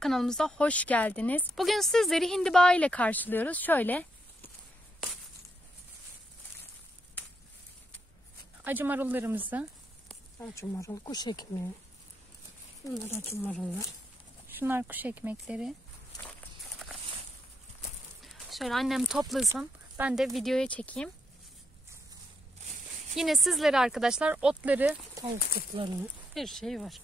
Kanalımıza hoş geldiniz. Bugün sizleri hindiba ile karşılıyoruz. Şöyle acı marullarımızı. Acı marul, kuş ekmeği. Bunlar acı marullar. Şunlar kuş ekmekleri. Şöyle annem toplasın. Ben de videoya çekeyim. Yine sizlere arkadaşlar otları, Tavuk kutlarını, her şey var.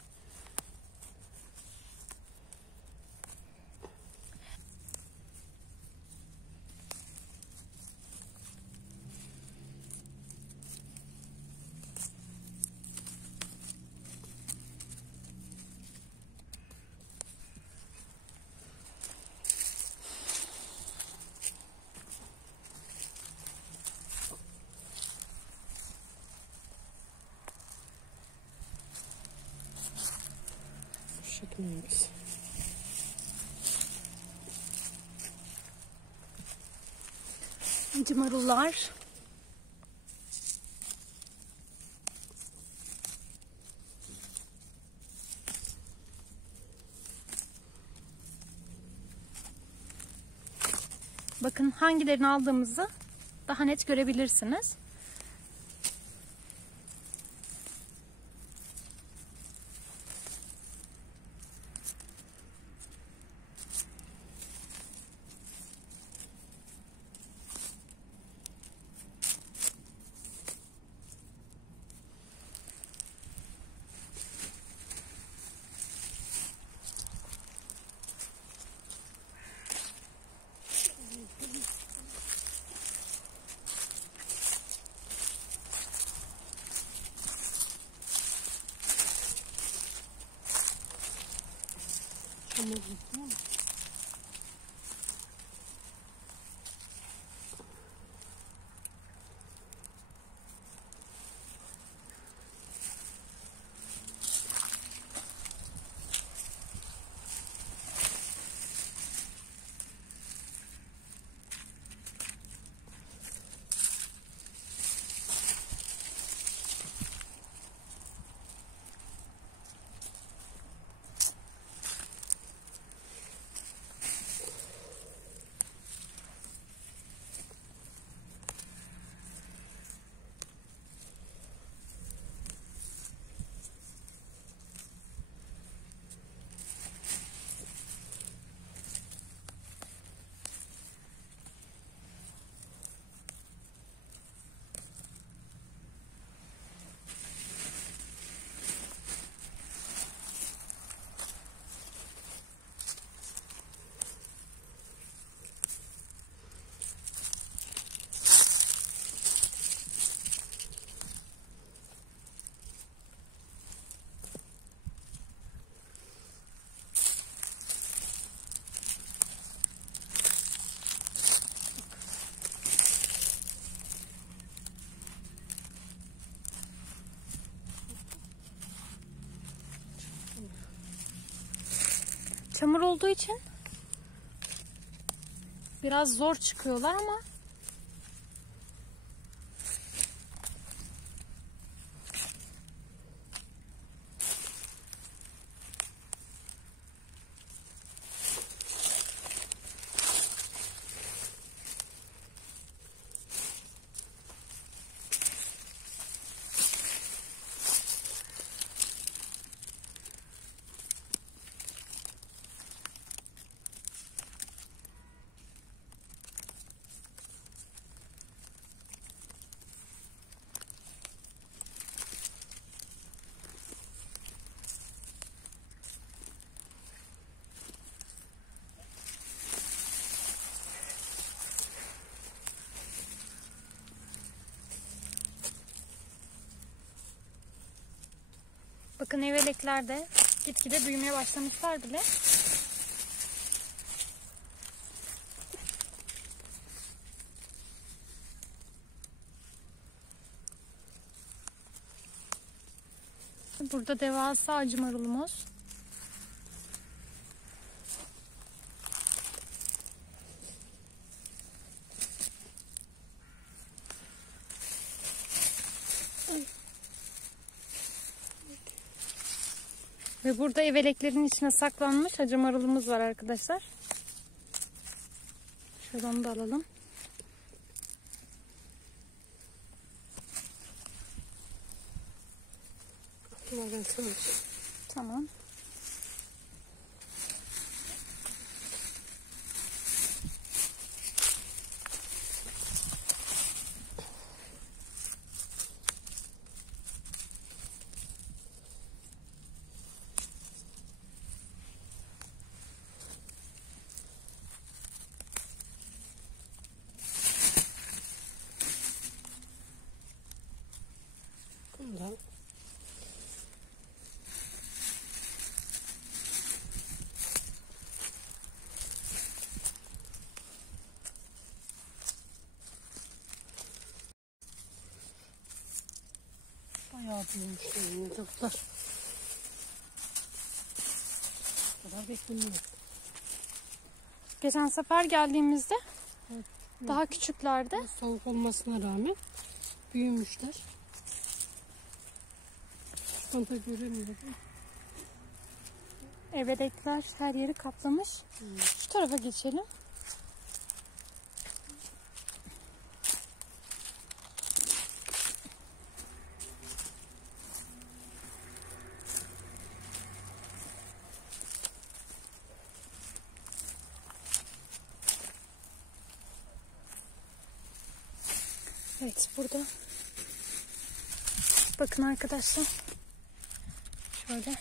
Kuş ekmeğimiz. acı marullar. Bakın hangilerini aldığımızı daha net görebilirsiniz. Çamur olduğu için biraz zor çıkıyorlar ama bakın evelekler de gitgide büyümeye başlamışlar bile. Burada devasa acı marulumuz. Ve burada eveleklerin içine saklanmış hacı marulumuz var arkadaşlar. Şuradan da alalım. Tamam. Bundan bayağı büyümüş yavrular. Bu kadar bekleniyor. Geçen sefer geldiğimizde Evet. daha küçüklerdi. Soğuk olmasına rağmen büyümüşler. Şu anda göremiyorum. Evelekler her yeri kaplamış. Şu tarafa geçelim. Evet, burada. Bakın arkadaşlar. Şöyle.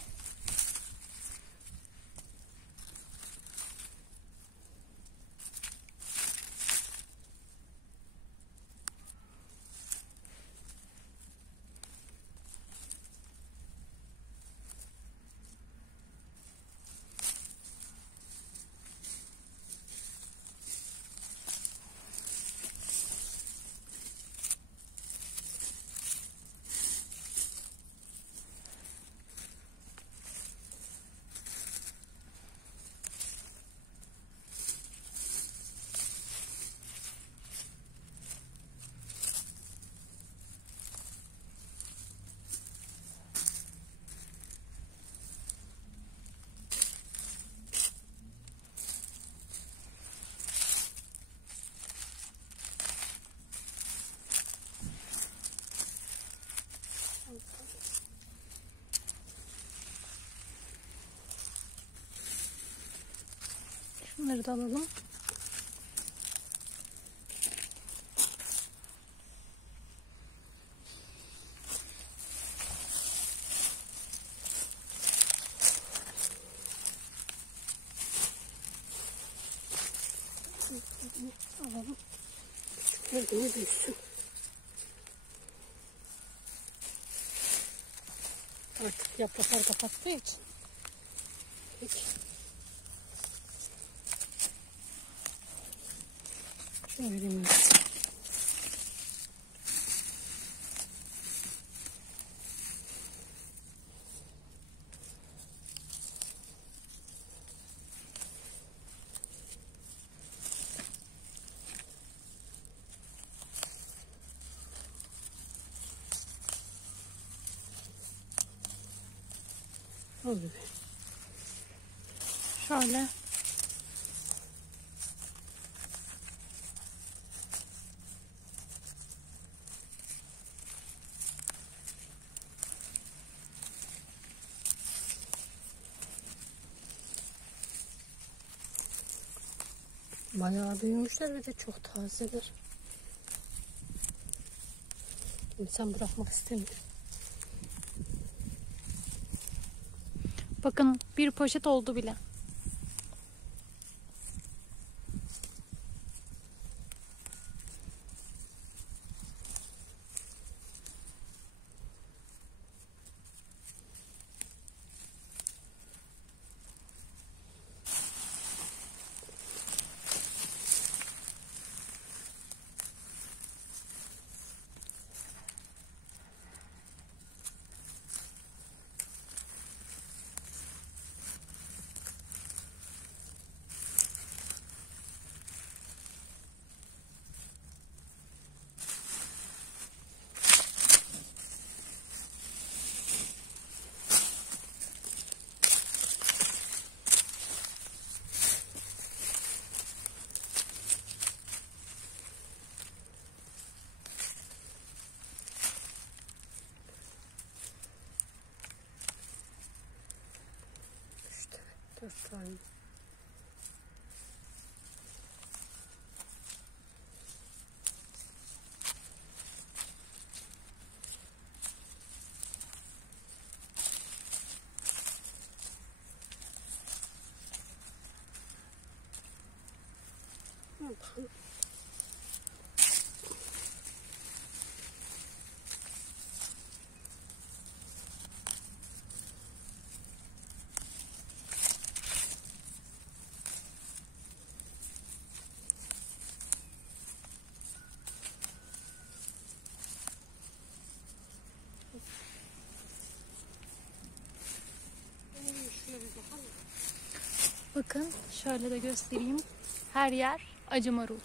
Şunları da alalım. Alalım. Küçükler büyüsün. Artık yapraklar kapattığı için. Peki. Şunu vereyim ben. Al bebeğim. Şöyle. Bayağı büyümüşler ve de çok tazeler. İnsan bırakmak istemiyor. Bakın bir poşet oldu bile. 4 tane. Bakalım. Bakın şöyle de göstereyim. Her yer acı marul.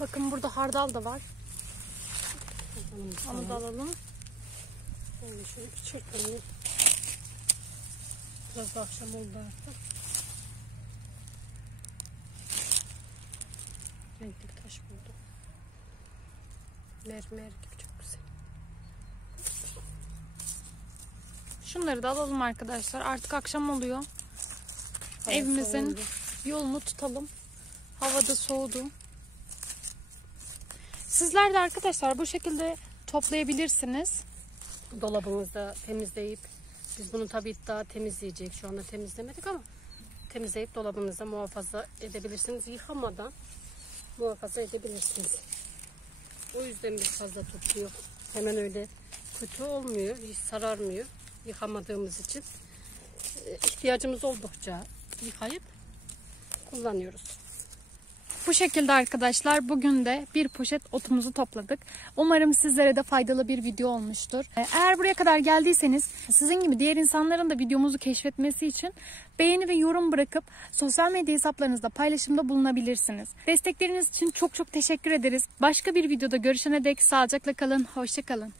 Bakın burada hardal da var. Onu da alalım. Şöyle şunu bir çırpalım. Biraz da akşam oldu artık. Renkli taş buldum. Mermer gibi çok güzel. Şunları da alalım arkadaşlar. Artık akşam oluyor. Hava Evimizin soğudu. yolunu tutalım. Hava da soğudu. Sizler de arkadaşlar bu şekilde toplayabilirsiniz. Dolabımızda temizleyip, biz bunu tabii daha temizleyecek. Şu anda temizlemedik ama temizleyip dolabınıza muhafaza edebilirsiniz. Yıkamadan muhafaza edebilirsiniz. O yüzden biz fazla topluyor. Hemen öyle kötü olmuyor, hiç sararmıyor. Yıkamadığımız için ihtiyacımız oldukça yıkayıp kullanıyoruz. Bu şekilde arkadaşlar bugün de bir poşet otumuzu topladık. Umarım sizlere de faydalı bir video olmuştur. Eğer buraya kadar geldiyseniz sizin gibi diğer insanların da videomuzu keşfetmesi için beğeni ve yorum bırakıp sosyal medya hesaplarınızda paylaşımda bulunabilirsiniz. Destekleriniz için çok çok teşekkür ederiz. Başka bir videoda görüşene dek sağlıcakla kalın, hoşça kalın.